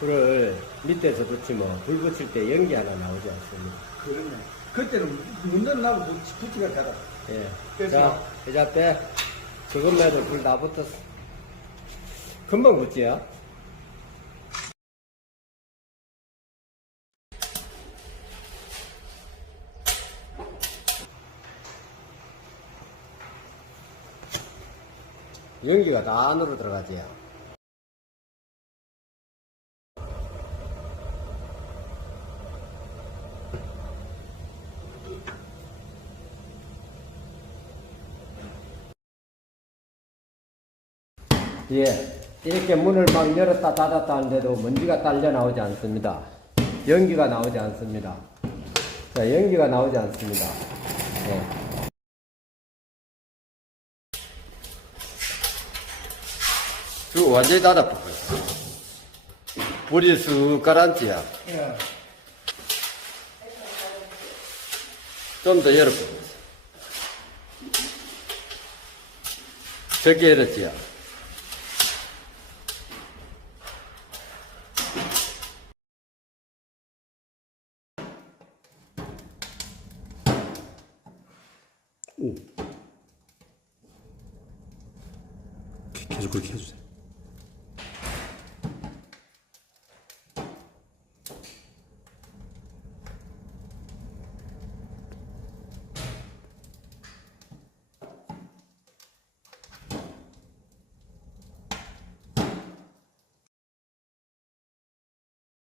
불을 밑에서 붙이면 불 붙일 때 연기 하나 나오지 않습니까? 그러네. 그때는 문전 나고 붙이가 가다. 예. 그래서- 자, 이제 빼. 저것만해도 불 다 붙었어. 금방 붙지요? 연기가 다 안으로 들어가지요. 예, 이렇게 문을 막 열었다 닫았다 하는데도 먼지가 딸려 나오지 않습니다. 연기가 나오지 않습니다. 자, 연기가 나오지 않습니다. 예. 쭉 완전히 닫아볼까요? 불이 쑥 가라앉지야. 예. 좀 더 열어보세요. 적게 열었지요. 계속 그렇게 해주세요.